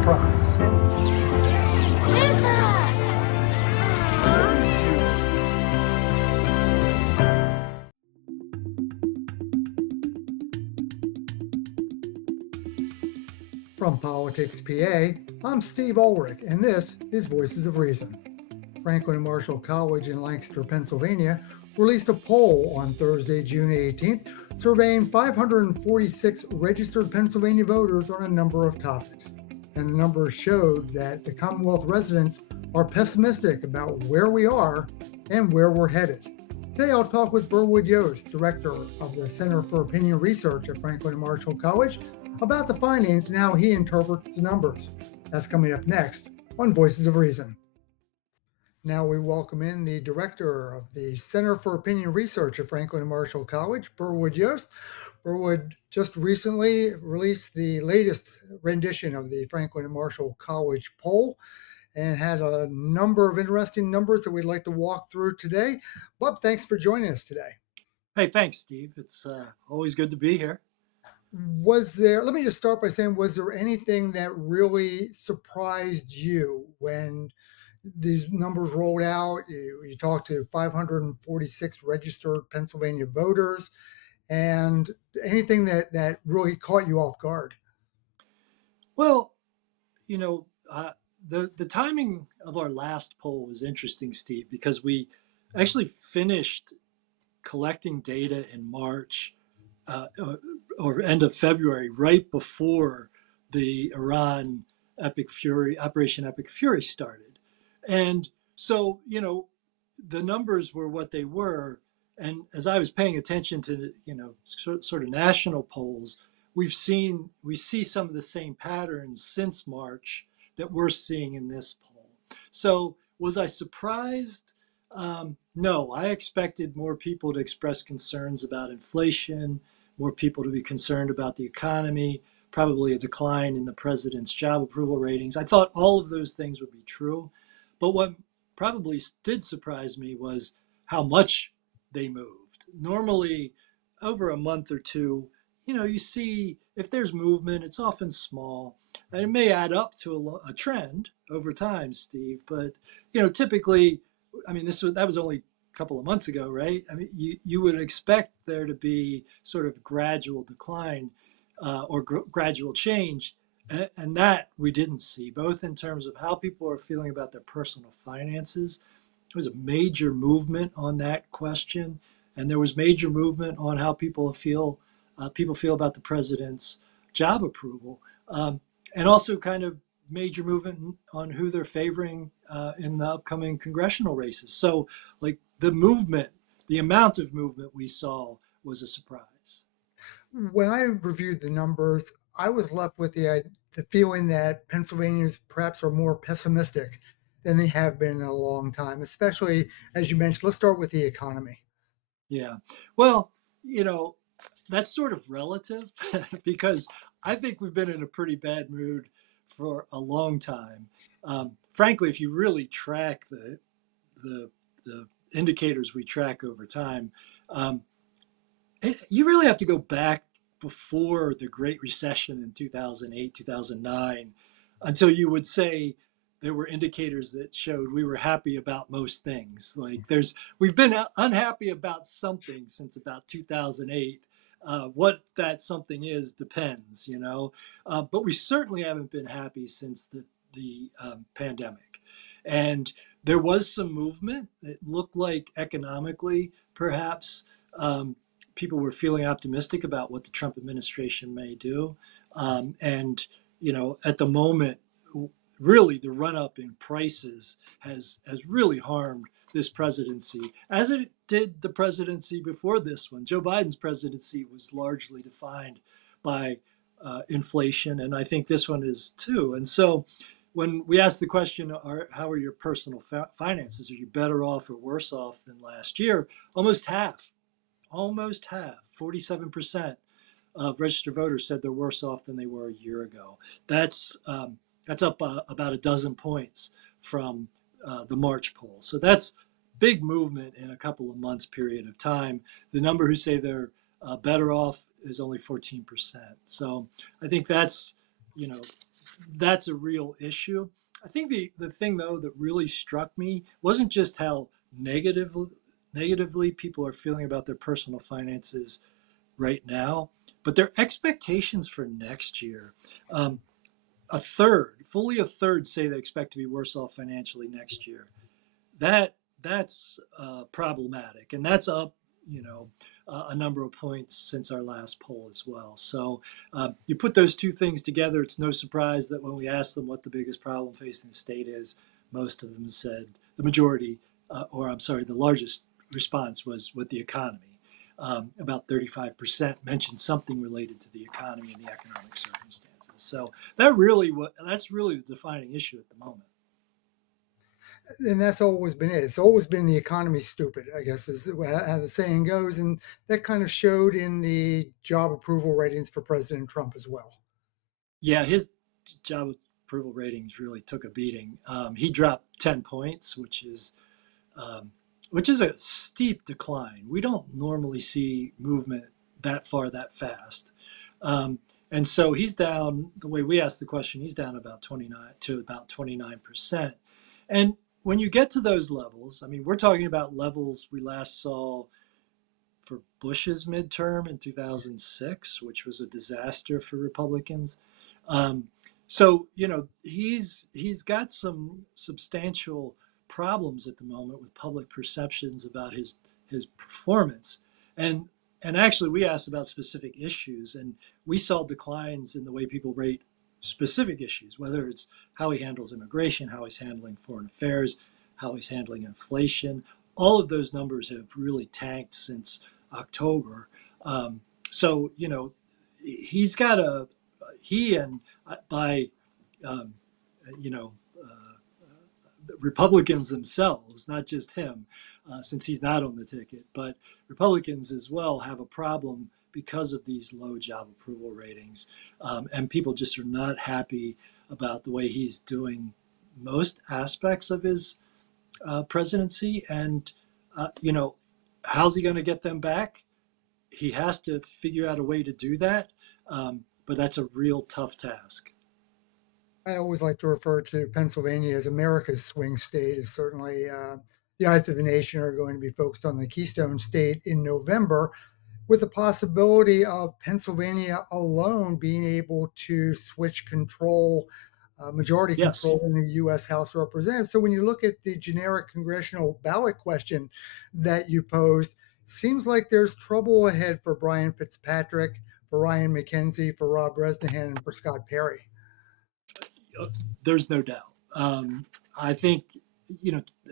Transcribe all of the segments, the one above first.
surprise. From Politics PA, I'm Steve Ulrich, and this is Voices of Reason. Franklin and Marshall College in Lancaster, Pennsylvania, released a poll on Thursday, June 18th, surveying 546 registered Pennsylvania voters on a number of topics. And the numbers showed that the Commonwealth residents are pessimistic about where we are and where we're headed. Today, I'll talk with Berwood Yost, director of the Center for Opinion Research at Franklin and Marshall College, about the findings and how he interprets the numbers. That's coming up next on Voices of Reason. Now we welcome in the director of the Center for Opinion Research at Franklin and Marshall College, Berwood Yost. Berwood just recently released the latest rendition of the Franklin and Marshall College poll and had a number of interesting numbers that we'd like to walk through today. Bob, thanks for joining us today. Hey, thanks, Steve. It's always good to be here. Let me just start by saying, was there anything that really surprised you when these numbers rolled out? You talked to 546 registered Pennsylvania voters, and anything that really caught you off guard? Well, the timing of our last poll was interesting, Steve, because we actually finished collecting data in March or end of February, right before the Iran Operation Epic Fury started. And so, the numbers were what they were. And as I was paying attention to, sort of national polls, we see some of the same patterns since March that we're seeing in this poll. So was I surprised? No, I expected more people to express concerns about inflation, more people to be concerned about the economy, probably a decline in the president's job approval ratings. I thought all of those things would be true. But what probably did surprise me was how much they moved. Normally, over a month or two, you see if there's movement, it's often small. And it may add up to a trend over time, Steve. But, typically, that was only couple of months ago, right? You would expect there to be sort of gradual decline or gradual change, and that we didn't see, both in terms of how people are feeling about their personal finances. There was a major movement on that question, and there was major movement on how people feel about the president's job approval, and also kind of major movement on who they're favoring in the upcoming congressional races. So, the amount of movement we saw was a surprise. When I reviewed the numbers, I was left with the feeling that Pennsylvanians perhaps are more pessimistic than they have been in a long time, especially, as you mentioned. Let's start with the economy. Yeah. Well, that's sort of relative because I think we've been in a pretty bad mood for a long time. Frankly, if you really track the indicators we track over time, you really have to go back before the Great Recession in 2008, 2009, until you would say there were indicators that showed we were happy about most things. Like we've been unhappy about something since about 2008. What that something is depends, but we certainly haven't been happy since the pandemic. And there was some movement. It looked like economically, perhaps, people were feeling optimistic about what the Trump administration may do. And, at the moment, really the run-up in prices has really harmed this presidency, as it did the presidency before this one. Joe Biden's presidency was largely defined by inflation, and I think this one is too. And so when we ask the question, how are your personal finances? Are you better off or worse off than last year? Almost half, 47% of registered voters said they're worse off than they were a year ago. That's up about a dozen points from the March poll. So that's big movement in a couple of months period of time. The number who say they're better off is only 14%. So I think that's, that's a real issue. I think the thing though that really struck me wasn't just how negative, negatively people are feeling about their personal finances right now, but their expectations for next year. Um, fully a third say they expect to be worse off financially next year. That's problematic, and that's up, you know, a number of points since our last poll as well. So you put those two things together, it's no surprise that when we asked them what the biggest problem facing the state is, most of them said the majority, or I'm sorry, the largest response was with the economy. About 35% mentioned something related to the economy and the economic circumstances. So that's really the defining issue at the moment. And that's always been it. It's always been the economy stupid, I guess, is how the saying goes. And that kind of showed in the job approval ratings for President Trump as well. Yeah, his job approval ratings really took a beating. He dropped 10 points, um, which is a steep decline. We don't normally see movement that far that fast. Um, and so he's down, the way we asked the question, he's down about 29 to about 29%. And when you get to those levels, I mean, we're talking about levels we last saw for Bush's midterm in 2006, which was a disaster for Republicans. Um, so he's got some substantial problems at the moment with public perceptions about his performance, and and actually we asked about specific issues, and we saw declines in the way people rate specific issues, whether it's how he handles immigration, how he's handling foreign affairs, how he's handling inflation. All of those numbers have really tanked since October. So he's got a he and by um, you know Republicans themselves, not just him, since he's not on the ticket, but Republicans as well have a problem because of these low job approval ratings, and people just are not happy about the way he's doing most aspects of his presidency, and how's he going to get them back? He has to figure out a way to do that, but that's a real tough task. I always like to refer to Pennsylvania as America's swing state. Is certainly the eyes of the nation are going to be focused on the Keystone State in November, with the possibility of Pennsylvania alone being able to switch control, majority Yes. control in the U.S. House of Representatives. So when you look at the generic congressional ballot question that you posed, seems like there's trouble ahead for Brian Fitzpatrick, for Ryan McKenzie, for Rob Bresnahan, and for Scott Perry. There's no doubt. I think,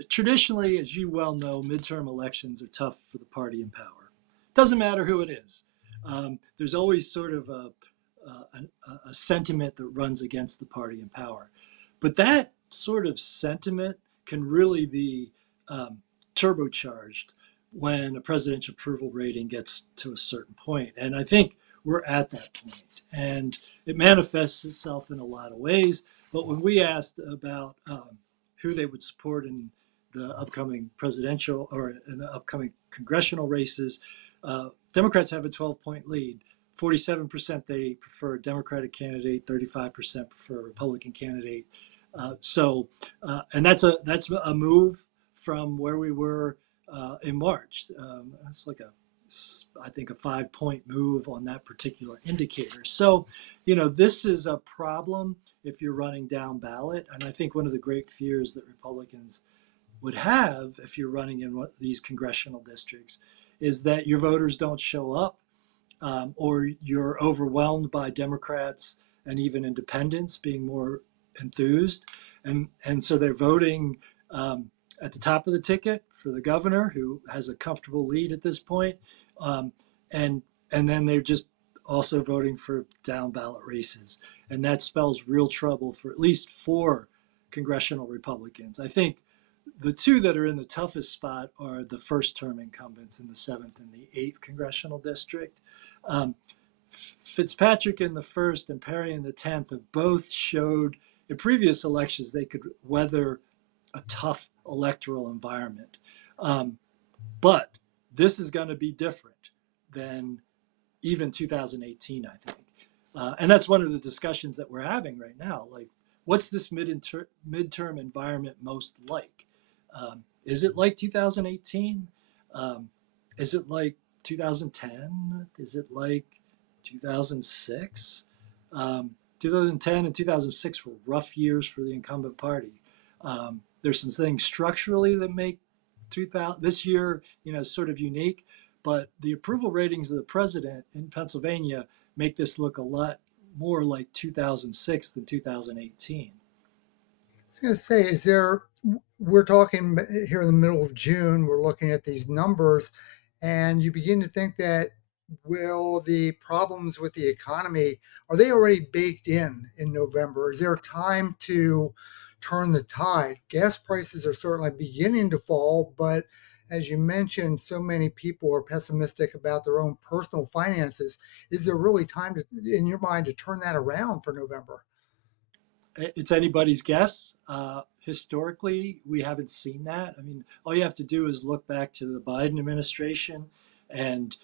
traditionally, as you well know, midterm elections are tough for the party in power. Doesn't matter who it is. There's always sort of a sentiment that runs against the party in power. But that sort of sentiment can really be turbocharged when a presidential approval rating gets to a certain point. And I think we're at that point. And it manifests itself in a lot of ways. But when we asked about who they would support in the upcoming presidential or in the upcoming congressional races, Democrats have a 12-point lead. 47% they prefer a Democratic candidate, 35% prefer a Republican candidate. And that's a move from where we were in March. It's like I think a 5-point move on that particular indicator. So, this is a problem if you're running down ballot. And I think one of the great fears that Republicans would have if you're running in one of these congressional districts is that your voters don't show up, or you're overwhelmed by Democrats and even independents being more enthused. And so they're voting at the top of the ticket for the governor, who has a comfortable lead at this point. Um, and and then they're just also voting for down ballot races, and that spells real trouble for at least 4 congressional Republicans. I think the 2 that are in the toughest spot are the first term incumbents in the 7th and the 8th congressional district. Um, Fitzpatrick in the 1st and Perry in the 10th have both showed in previous elections they could weather a tough electoral environment. Um, but this is going to be different than even 2018, I think. And that's one of the discussions that we're having right now. Like, what's this midterm environment most like? Is it like 2018? Um, is it like 2010? Is it like 2006? 2010 and 2006 were rough years for the incumbent party. There's some things structurally that make this year, sort of unique, but the approval ratings of the president in Pennsylvania make this look a lot more like 2006 than 2018. I was going to say, we're talking here in the middle of June, we're looking at these numbers, and you begin to think that, will the problems with the economy, are they already baked in November? Is there time to turn the tide? Gas prices are certainly beginning to fall, but as you mentioned, so many people are pessimistic about their own personal finances. Is there really time to, in your mind, to turn that around for November? It's anybody's guess. Historically, we haven't seen that. I mean, all you have to do is look back to the Biden administration, and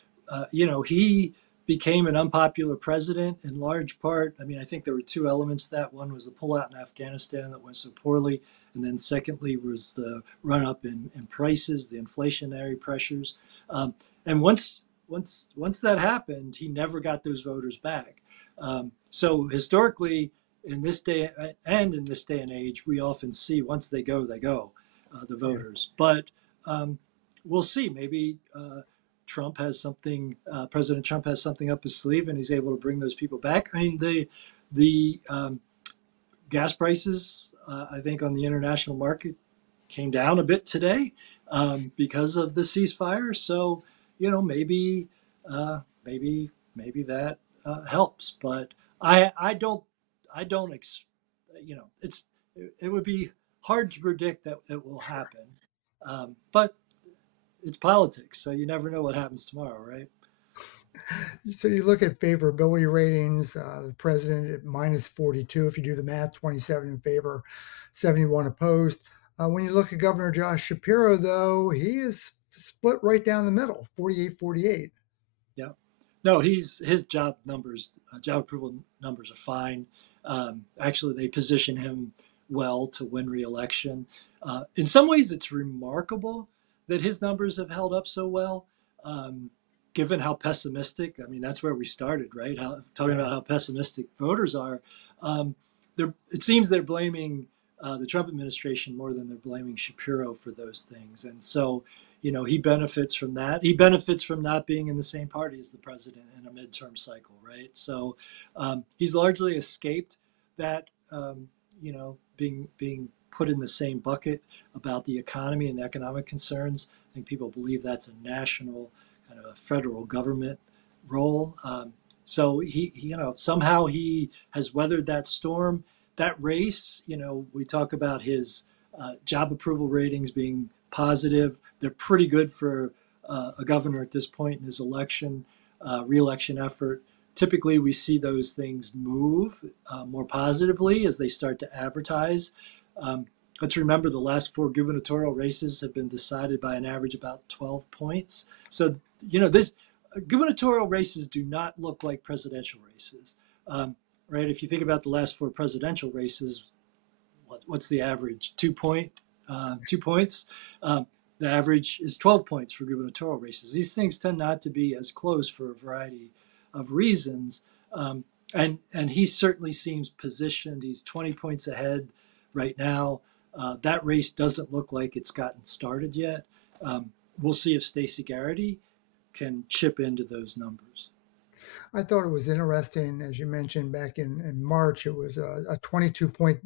he became an unpopular president in large part. I mean, I think there were two elements to that. One was the pullout in Afghanistan that went so poorly, and then secondly was the run up in prices, the inflationary pressures. And once that happened, he never got those voters back. So historically, in this day and age, we often see once they go, the voters. But we'll see. Maybe President Trump has something up his sleeve, and he's able to bring those people back. I mean, the gas prices, I think, on the international market came down a bit today because of the ceasefire. So, maybe that helps. But I don't I don't it would be hard to predict that it will happen. But it's politics, so you never know what happens tomorrow, right? So you look at favorability ratings, the president at minus 42, if you do the math, 27 in favor, 71 opposed. When you look at Governor Josh Shapiro, though, he is split right down the middle, 48-48. Yeah. No, his job approval numbers are fine. Actually, they position him well to win re-election. In some ways, it's remarkable that his numbers have held up so well, given how pessimistic. I mean, that's where we started, right? Talking about how pessimistic voters are. It seems they're blaming the Trump administration more than they're blaming Shapiro for those things, and so he benefits from that. He benefits from not being in the same party as the president in a midterm cycle, right? So he's largely escaped that, being put in the same bucket about the economy and economic concerns. I think people believe that's a national, kind of a federal government role. So somehow he has weathered that storm. That race, we talk about his job approval ratings being positive. They're pretty good for a governor at this point in his re-election effort. Typically, we see those things move more positively as they start to advertise. Let's remember the last four gubernatorial races have been decided by an average about 12 points. So, this gubernatorial races do not look like presidential races, right? If you think about the last four presidential races, what's the average? 2 points. The average is 12 points for gubernatorial races. These things tend not to be as close for a variety of reasons. And he certainly seems positioned. He's 20 points ahead right now. That race doesn't look like it's gotten started yet. We'll see if Stacey Garrity can chip into those numbers. I thought it was interesting, as you mentioned, back in March, it was a 22-point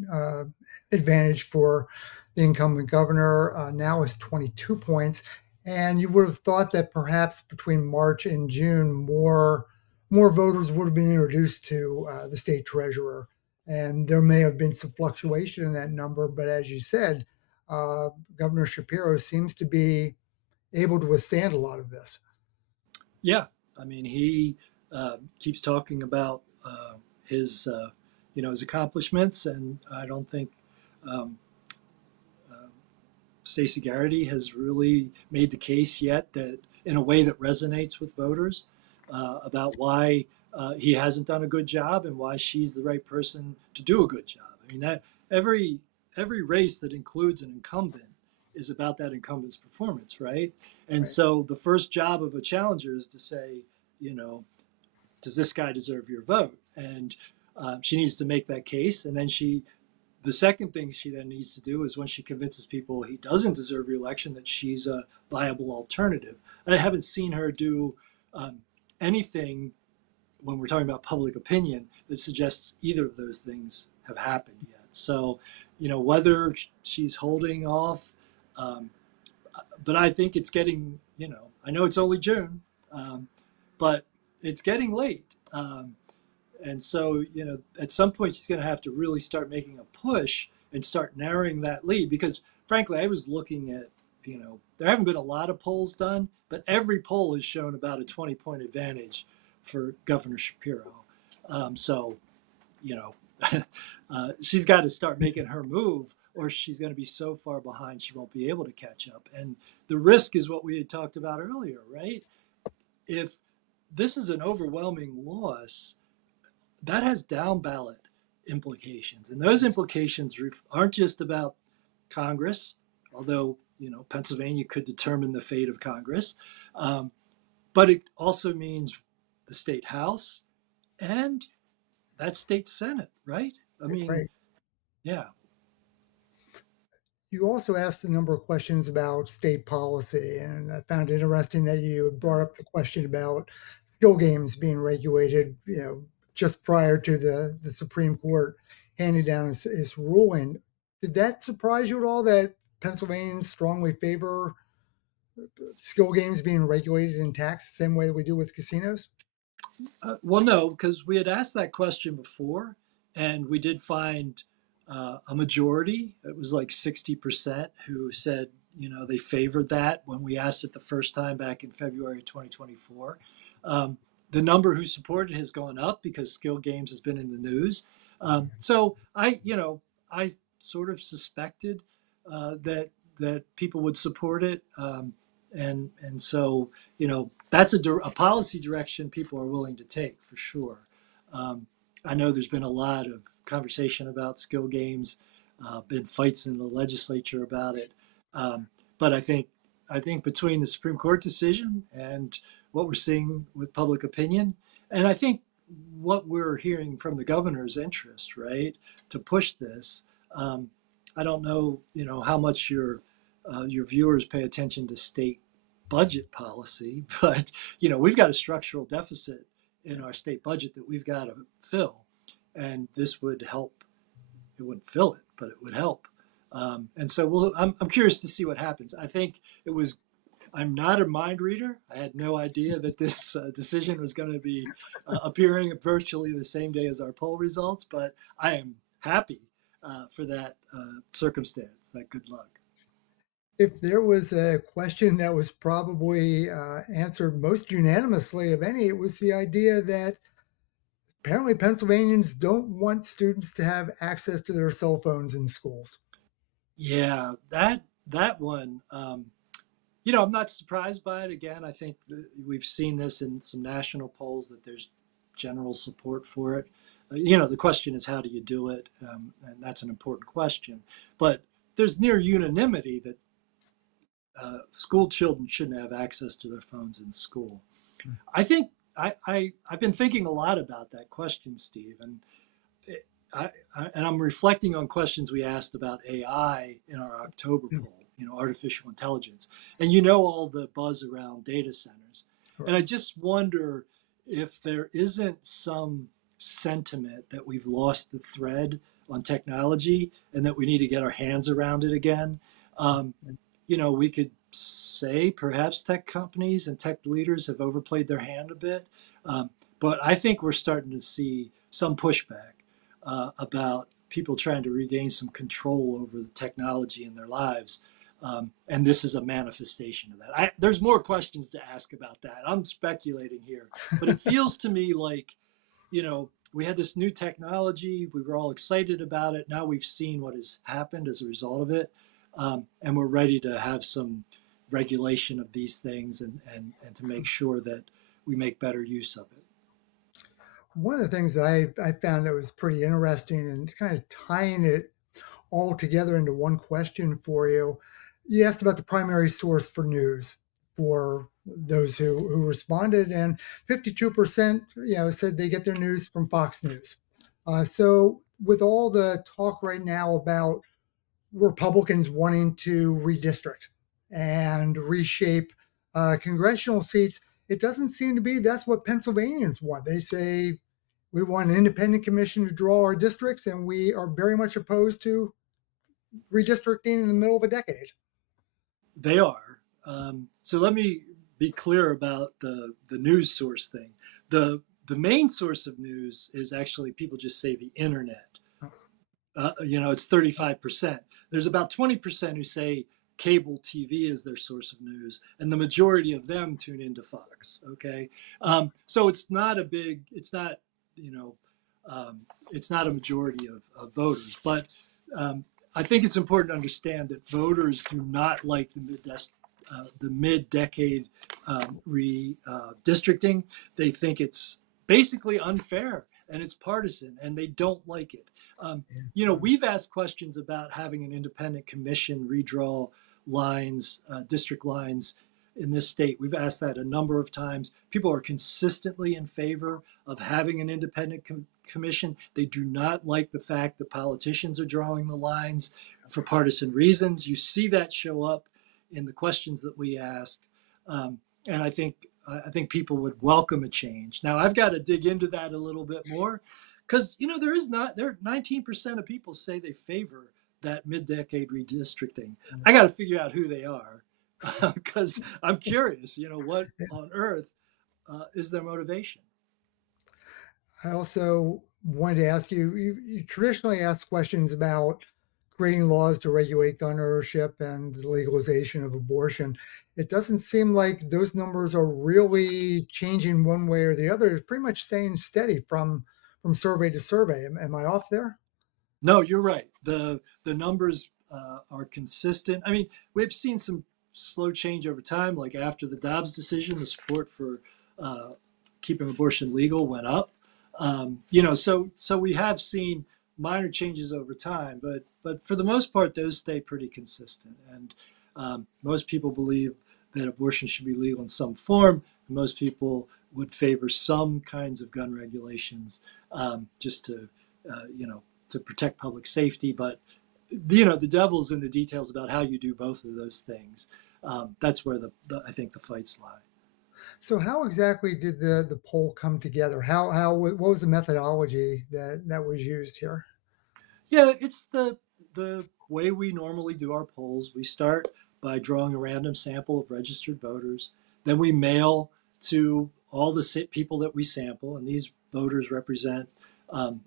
advantage for the incumbent governor. Now it's 22 points. And you would have thought that perhaps between March and June, more voters would have been introduced to the state treasurer. And there may have been some fluctuation in that number. But as you said, Governor Shapiro seems to be able to withstand a lot of this. Yeah. I mean, he keeps talking about his accomplishments, and I don't think Stacey Garrity has really made the case yet that in a way that resonates with voters about why he hasn't done a good job and why she's the right person to do a good job. I mean, that every race that includes an incumbent is about that incumbent's performance, right? And Right. so the first job of a challenger is to say, you know, does this guy deserve your vote? And she needs to make that case, and then the second thing she then needs to do is when she convinces people he doesn't deserve re-election, that she's a viable alternative. And I haven't seen her do anything when we're talking about public opinion that suggests either of those things have happened yet. So, whether she's holding off, um, but I think it's getting, I know it's only June, but it's getting late. And so, at some point she's going to have to really start making a push and start narrowing that lead. Because frankly, I was looking at, there haven't been a lot of polls done, but every poll has shown about a 20-point advantage for Governor Shapiro. So, you know, she's got to start making her move, or she's going to be so far behind she won't be able to catch up. And the risk is what we had talked about earlier, right? If this is an overwhelming loss, that has down ballot implications. And those implications aren't just about Congress, although, Pennsylvania could determine the fate of Congress. But it also means the state house and that state senate, right? I mean, Right. yeah. You also asked a number of questions about state policy, and I found it interesting that you brought up the question about skill games being regulated, just prior to the Supreme Court handing down its ruling. Did that surprise you at all that Pennsylvanians strongly favor skill games being regulated and taxed the same way that we do with casinos? Well, no, because we had asked that question before, and we did find a majority. It was like 60% who said, they favored that when we asked it the first time back in February 2024. The number who supported has gone up because skill games has been in the news. So I sort of suspected that people would support it, and so that's a policy direction people are willing to take for sure. Um, I know there's been a lot of conversation about skill games, been fights in the legislature about it, but I think between the Supreme Court decision and what we're seeing with public opinion, and I think what we're hearing from the governor's interest, right, to push this. Um, I don't know, how much your viewers pay attention to state budget policy, but we've got a structural deficit in our state budget that we've got to fill, and this would help. It wouldn't fill it, but it would help. And so I'm curious to see what happens. I think it was. I'm not a mind reader. I had no idea that this decision was going to be appearing virtually the same day as our poll results, but I am happy for that circumstance. That good luck. If there was a question that was probably answered most unanimously of any, it was the idea that apparently Pennsylvanians don't want students to have access to their cell phones in schools. Yeah, that one. I'm not surprised by it. Again, I think we've seen this in some national polls that there's general support for it. The question is how do you do it, and that's an important question. But there's near unanimity that school children shouldn't have access to their phones in school. I think I've been thinking a lot about that question, Steve, and I'm reflecting on questions we asked about AI in our October Hmm. poll, artificial intelligence, and all the buzz around data centers. And I Correct. just wonder if there isn't some sentiment that we've lost the thread on technology and that we need to get our hands around it again. Um, we could say perhaps tech companies and tech leaders have overplayed their hand a bit, um, but I think we're starting to see some pushback about people trying to regain some control over the technology in their lives. And this is a manifestation of that. There's more questions to ask about that. I'm speculating here, but it feels to me like, we had this new technology. We were all excited about it. Now we've seen what has happened as a result of it. And we're ready to have some regulation of these things and to make sure that we make better use of it. One of the things that I found that was pretty interesting and kind of tying it all together into one question for you. You asked about the primary source for news for those who responded, and 52% said they get their news from Fox News. So with all the talk right now about Republicans wanting to redistrict and reshape congressional seats, it doesn't seem to be that's what Pennsylvanians want. They say we want an independent commission to draw our districts, and we are very much opposed to redistricting in the middle of a decade. They are. So let me be clear about the news source thing. The main source of news is actually people just say the internet. It's 35%. There's about 20% who say cable TV is their source of news, and the majority of them tune into Fox. Okay, so it's not a big, it's not a majority of voters, but I think it's important to understand that voters do not like the mid-decade redistricting. They think it's basically unfair and it's partisan, and they don't like it. We've asked questions about having an independent commission redraw lines, district lines in this state. We've asked that a number of times. People are consistently in favor of having an independent commission. They do not like the fact that politicians are drawing the lines for partisan reasons. You see that show up in the questions that we ask. And I think people would welcome a change. Now, I've got to dig into that a little bit more because, there 19% of people say they favor that mid-decade redistricting. I got to figure out who they are because I'm curious, what on earth is their motivation? I also wanted to ask you, you traditionally ask questions about creating laws to regulate gun ownership and the legalization of abortion. It doesn't seem like those numbers are really changing one way or the other. It's pretty much staying steady from survey to survey. Am I off there? No, you're right. The numbers are consistent. I mean, we've seen some slow change over time. Like after the Dobbs decision, the support for keeping abortion legal went up. So we have seen minor changes over time, but for the most part, those stay pretty consistent. And most people believe that abortion should be legal in some form. Most people would favor some kinds of gun regulations just to, to protect public safety. But the devil's in the details about how you do both of those things. That's where I think the fights lie. So how exactly did the poll come together? What was the methodology that was used here? Yeah, it's the way we normally do our polls. We start by drawing a random sample of registered voters. Then we mail to all the people that we sample, and these voters represent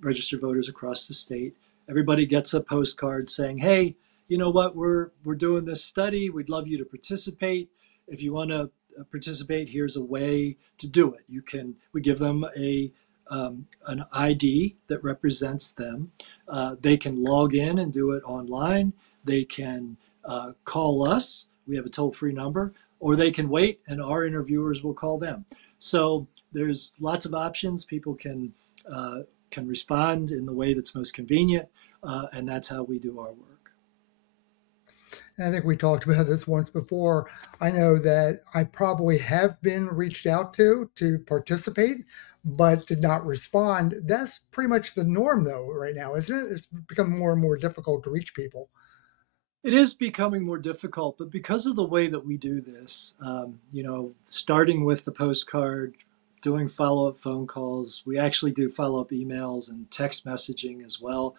registered voters across the state. Everybody gets a postcard saying, "Hey, you know what? We're doing this study. We'd love you to participate. If you want to participate, here's a way to do it. We give them an ID that represents them. They can log in and do it online. They can call us. We have a toll-free number, or they can wait, and our interviewers will call them. So there's lots of options. People can respond in the way that's most convenient, and that's how we do our work. And I think we talked about this once before. I know that I probably have been reached out to participate, but did not respond. That's pretty much the norm, though, right now, isn't it? It's become more and more difficult to reach people. It is becoming more difficult, but because of the way that we do this, starting with the postcard, doing follow-up phone calls, we actually do follow-up emails and text messaging as well.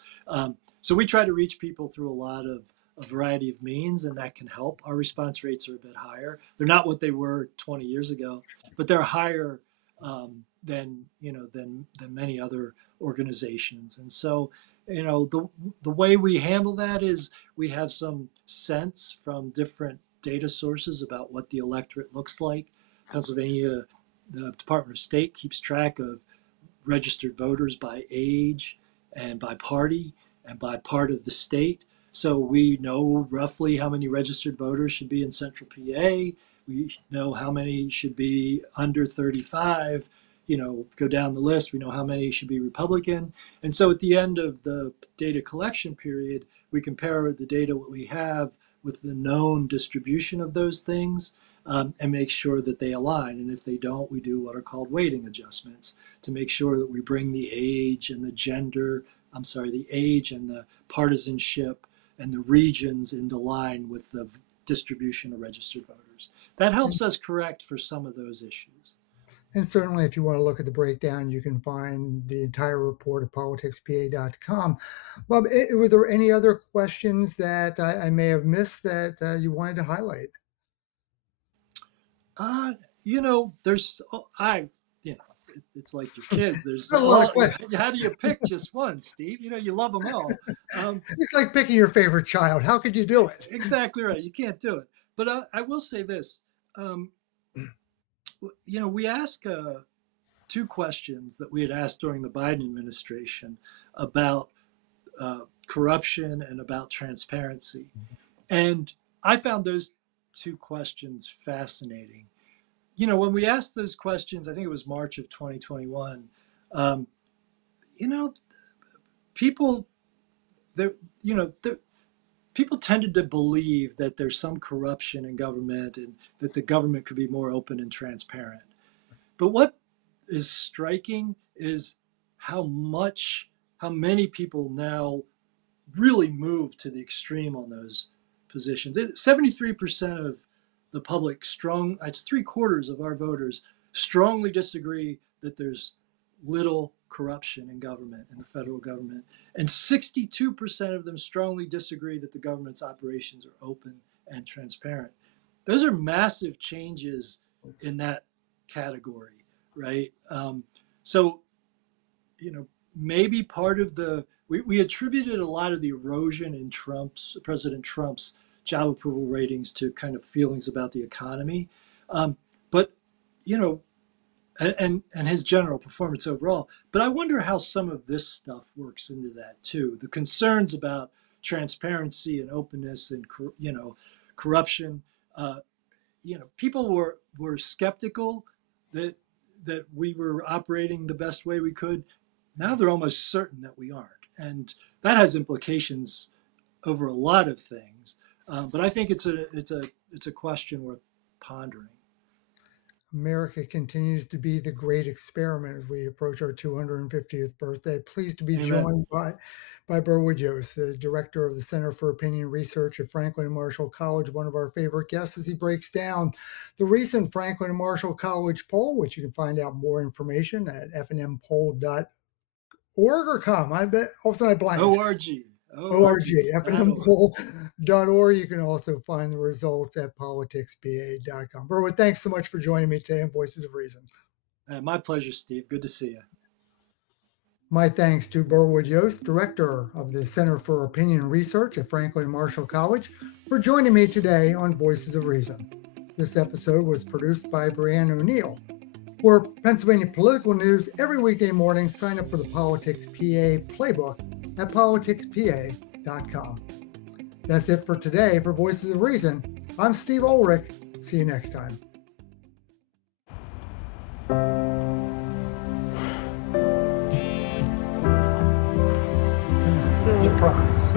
So we try to reach people through a variety of means, and that can help. Our response rates are a bit higher. They're not what they were 20 years ago, but they're higher than many other organizations. And so, the way we handle that is we have some sense from different data sources about what the electorate looks like. Pennsylvania, the Department of State keeps track of registered voters by age and by party and by part of the state. So we know roughly how many registered voters should be in Central PA. We know how many should be under 35. go down the list. We know how many should be Republican. And so at the end of the data collection period, we compare the data we have with the known distribution of those things, and make sure that they align. And if they don't, we do what are called weighting adjustments to make sure that we bring the age and the age and the partisanship and the regions into line with the distribution of registered voters. That helps us correct for some of those issues. And certainly, if you want to look at the breakdown, you can find the entire report at PoliticsPA.com. Bob, were there any other questions that I may have missed that you wanted to highlight? It's like your kids. There's A lot of questions. how do you pick just one, Steve? You love them all. It's like picking your favorite child. How could you do it? Exactly right. You can't do it. But I will say this. We ask two questions that we had asked during the Biden administration about corruption and about transparency. And I found those two questions fascinating. When we asked those questions, I think it was March of 2021, people, people tended to believe that there's some corruption in government and that the government could be more open and transparent. But what is striking is how many people now really move to the extreme on those positions. 73% of the public it's 3/4 of our voters strongly disagree that there's little corruption in government, in the federal government. And 62% of them strongly disagree that the government's operations are open and transparent. Those are massive changes in that category, right? Maybe part of we attributed a lot of the erosion in President Trump's job approval ratings to kind of feelings about the economy. But his general performance overall. But I wonder how some of this stuff works into that too. The concerns about transparency and openness and corruption. People were skeptical that we were operating the best way we could. Now they're almost certain that we aren't, and that has implications over a lot of things. But I think it's a question worth pondering. America continues to be the great experiment as we approach our 250th birthday. Pleased to be joined by Berwood Yost, the director of the Center for Opinion Research at Franklin and Marshall College, one of our favorite guests as he breaks down the recent Franklin and Marshall College poll, which you can find out more information at fnmpoll.org or com. I bet all of a sudden I blanked. ORG, fnmpoll.org. You can also find the results at PoliticsPA.com. Berwood, thanks so much for joining me today on Voices of Reason. My pleasure, Steve. Good to see you. My thanks to Berwood Yost, director of the Center for Opinion Research at Franklin and Marshall College, for joining me today on Voices of Reason. This episode was produced by Brianne O'Neill. For Pennsylvania political news every weekday morning, sign up for the PoliticsPA Playbook at PoliticsPA.com. That's it for today. For Voices of Reason, I'm Steve Ulrich. See you next time. Surprise.